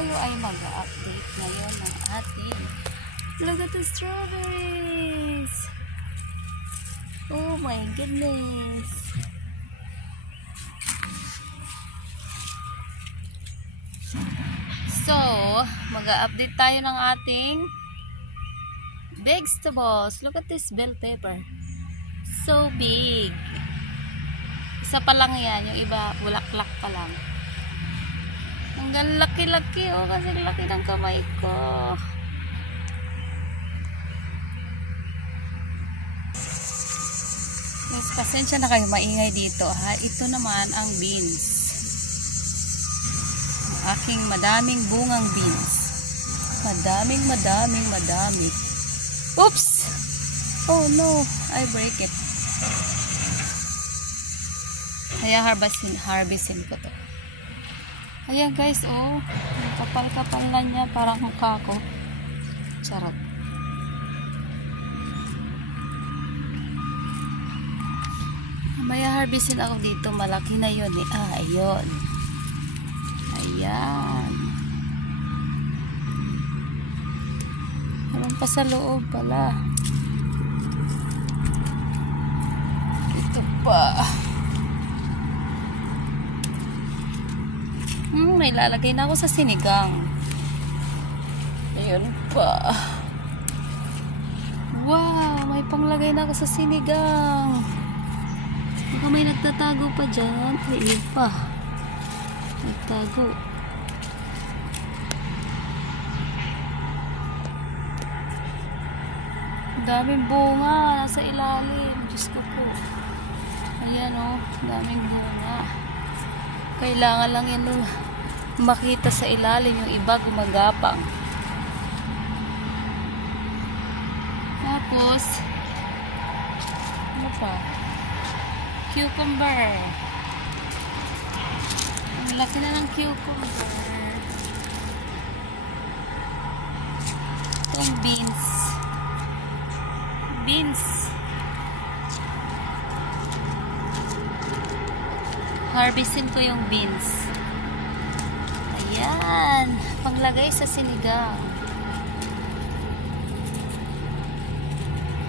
tayo ay mag-update ngayon ng ating look at the strawberries. Oh my goodness. So, mag-update tayo ng ating vegetables. Look at this bell pepper. So big. Isa pa lang yan. Yung iba, bulaklak pa lang. Hanggang laki-laki. Oh, kasi laki ng kamay ko. Yes, pasensya na kayo. Maingay dito, ha. Ito naman ang beans. Ang aking madaming bungang beans. Madami. Oops! Oh no, I break it. Kaya harvestin ko to. Ayan guys, oh. Yung kapal-kapal na niya, parang mukha ko. Charot. Maya harvestin ako dito. Malaki na yun eh. Ah, ayun. Ayan. Meron pa sa loob pala. Ito pa. May lalagay na ako sa sinigang. Ayun pa. Wow, may panglagay na ako sa sinigang. Baka may nagtatago pa dyan. Ay, pa. Nagtago. Daming bunga nasa ilalim. Diyos ko po. Ayan o. Daming bunga. Kailangan lang yan makita sa ilalim. Yung iba gumagapang. Tapos ano pa? Cucumber. Ang laki na ng cucumber. Itong beans. Harvestin ko yung beans. Ayan. Panglagay sa sinigang.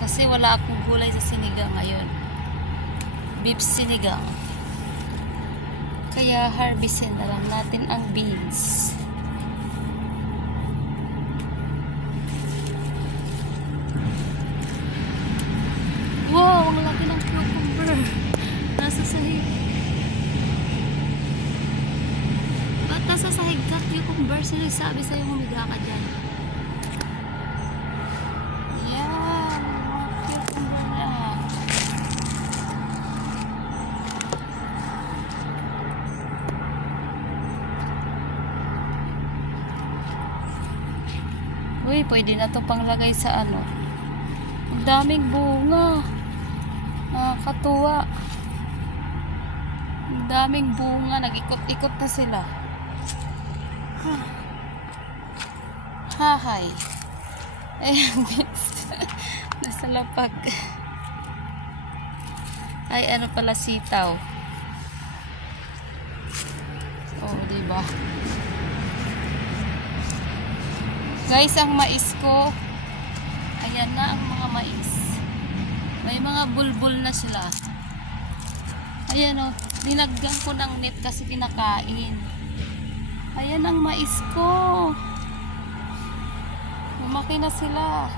Kasi wala akong gulay sa sinigang ngayon. Beef sinigang. Kaya harvestin na lang natin ang beans. Wow, ang laki ng cucumber. Nasa sahig. Ba't nasa sahig ka cucumber? Sinasabi sa'yo humiga ka dyan. Yan. Cucumber lang. Uy, pwede na to panglagay sa ano. Ang daming bunga. Nakakatuwa. Ang daming bunga. Nag-ikot-ikot na sila. Hahay. Ayan guys. Nasa lapag. Ay, ano pala, sitaw. Oh, diba? Guys, ang mais ko. Ayan na ang mga mais. May mga bulbul na sila. Ayan o. Dinagyan ko ng net kasi kinakain. Ayan ang mais ko. Lumaki na sila.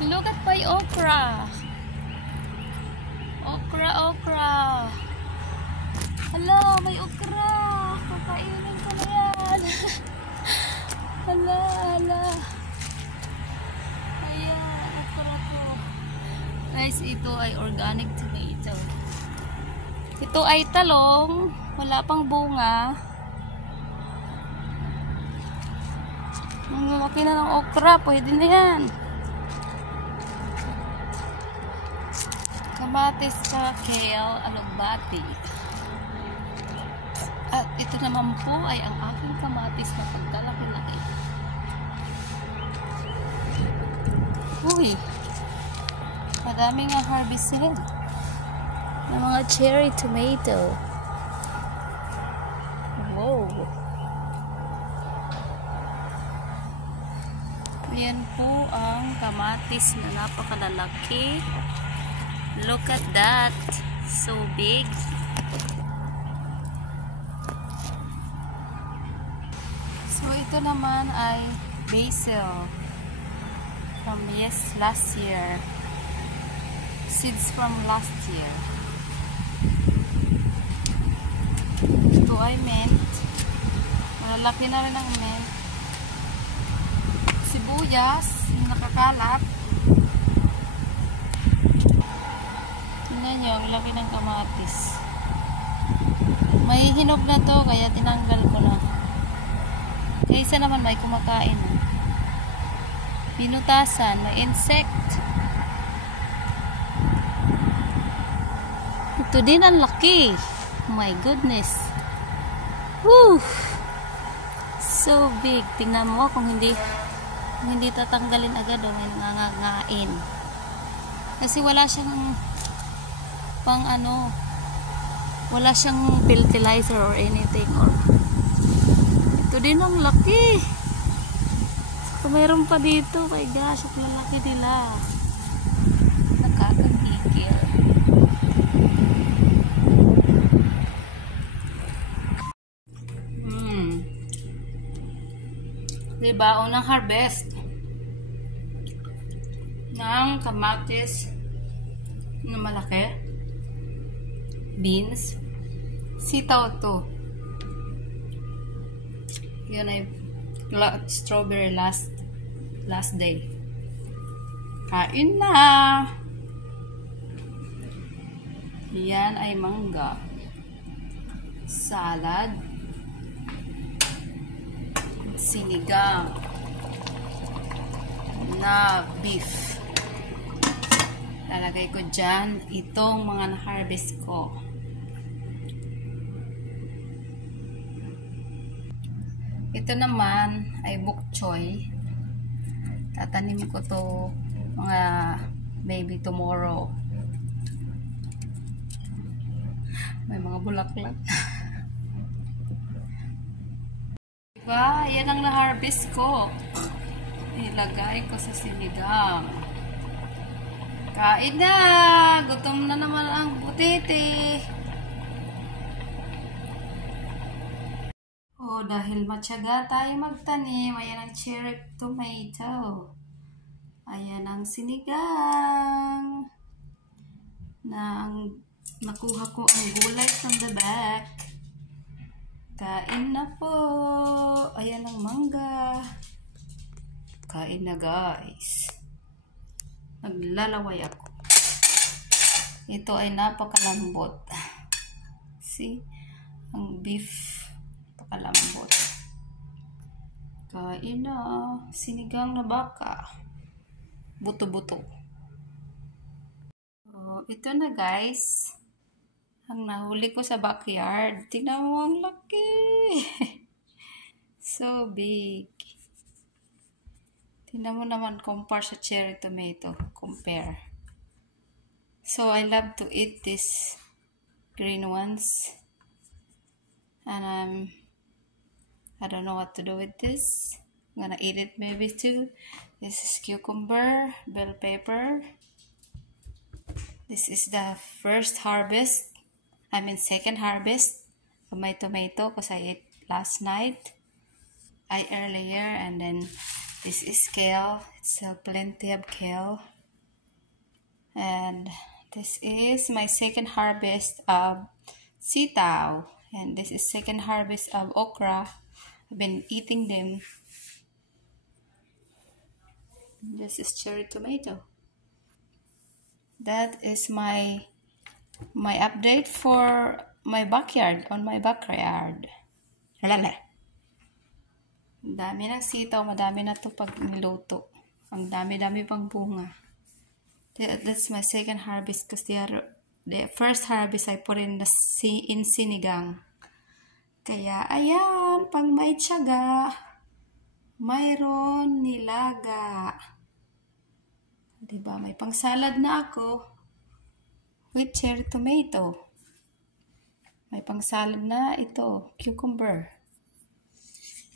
Look at my okra. Okra. Hala, may okra. Kakainin ko na yan. Hala. Ayan, okra ko. Guys, ito ay organic tomato. Ito ay talong. Wala pang bunga. Lumaki na ng okra. Pwede na yan. Kamatis sa kale, alugbati. At ito naman po ay ang aking kamatis na pagkalaki-laki. Uy, madami nga harvestin ng mga cherry tomato. Yan po ang kamatis na napakalalaki. Look at that. So big. So ito naman ay basil. From last year. Seeds from last year. Ito ay mint. Malalaki na rin ang mint. Sibuyas, yung nakakalat. Tingnan nyo, ang laki ng kamatis. May hinog na to, kaya tinanggal ko na. Kaysa naman may kumakain. Pinutasan, may insect. Ito din ang laki. Oh my goodness. Woo! So big. Tingnan mo kung hindi tatanggalin agad o may nangangain. Kasi wala siyang wala siyang fertilizer or anything. Ito din ang laki. So, mayroon pa dito. Kay gosh, ang lalaki nila. Nakakagigil. Diba, unang harvest ng kamatis na malaki, beans, sitaw to. Yun ay strawberry last day. Kain na! Yan ay mangga, salad, sinigang na beef. Lalagay ko dyan itong mga na-harvest ko. Ito naman ay bok choy. Tatanim ko to mga maybe tomorrow. May mga bulaklak. Diba? Yan ang na-harvest ko. Ilagay ko sa sinigang. Kain na! Gutom na naman ang butete. Oh, dahil matyaga tayo magtanim. Ayan ang cherry tomato. Ayan ang sinigang. Nakuha ko ang gulay from the back. Kain na po. Ayan ang mangga. Kain na guys. Naglalaway ako. Ito ay napakalambot. See? Ang beef. Napakalambot. Kain na. Sinigang na baka. Buto-buto. So, ito na guys. Ang nahuli ko sa backyard. Tingnan mo, ang laki. So big. Tingnan mo naman compare sa cherry tomato. Compare. So I love to eat these green ones. And I don't know what to do with this. I'm gonna eat it maybe too. This is cucumber, bell pepper. This is the second harvest of my tomato because I ate last night. Earlier, and then this is kale. It's still plenty of kale. And this is my second harvest of sitaw. And this is second harvest of okra. I've been eating them. This is cherry tomato. That is my update for my backyard, on my backyard. Lalala. Ang dami ng sitaw, madami na to pag niluto. Ang dami-dami pang bunga. That's my second harvest because the first harvest I put in sinigang. Kaya ayan, pag may tiyaga, mayroon nilaga. Diba, may pang salad na ako with cherry tomato. May pang salad na ito, cucumber.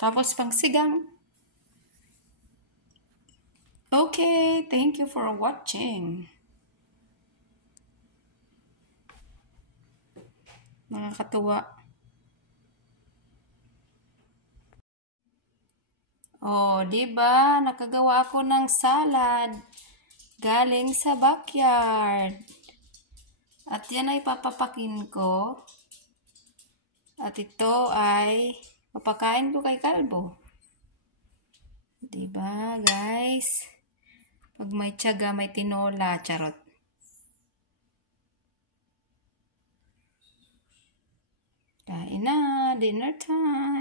Tapos pang sigang. Okay, thank you for watching. Nakakatuwa. Oh, 'di ba? Nakagawa ako ng salad galing sa backyard. At yan ay papapakin ko. At ito ay papakain ko kay Kalbo. 'Di ba, guys? Pag may tiyaga, may tinola, charot. Kain na, dinner time.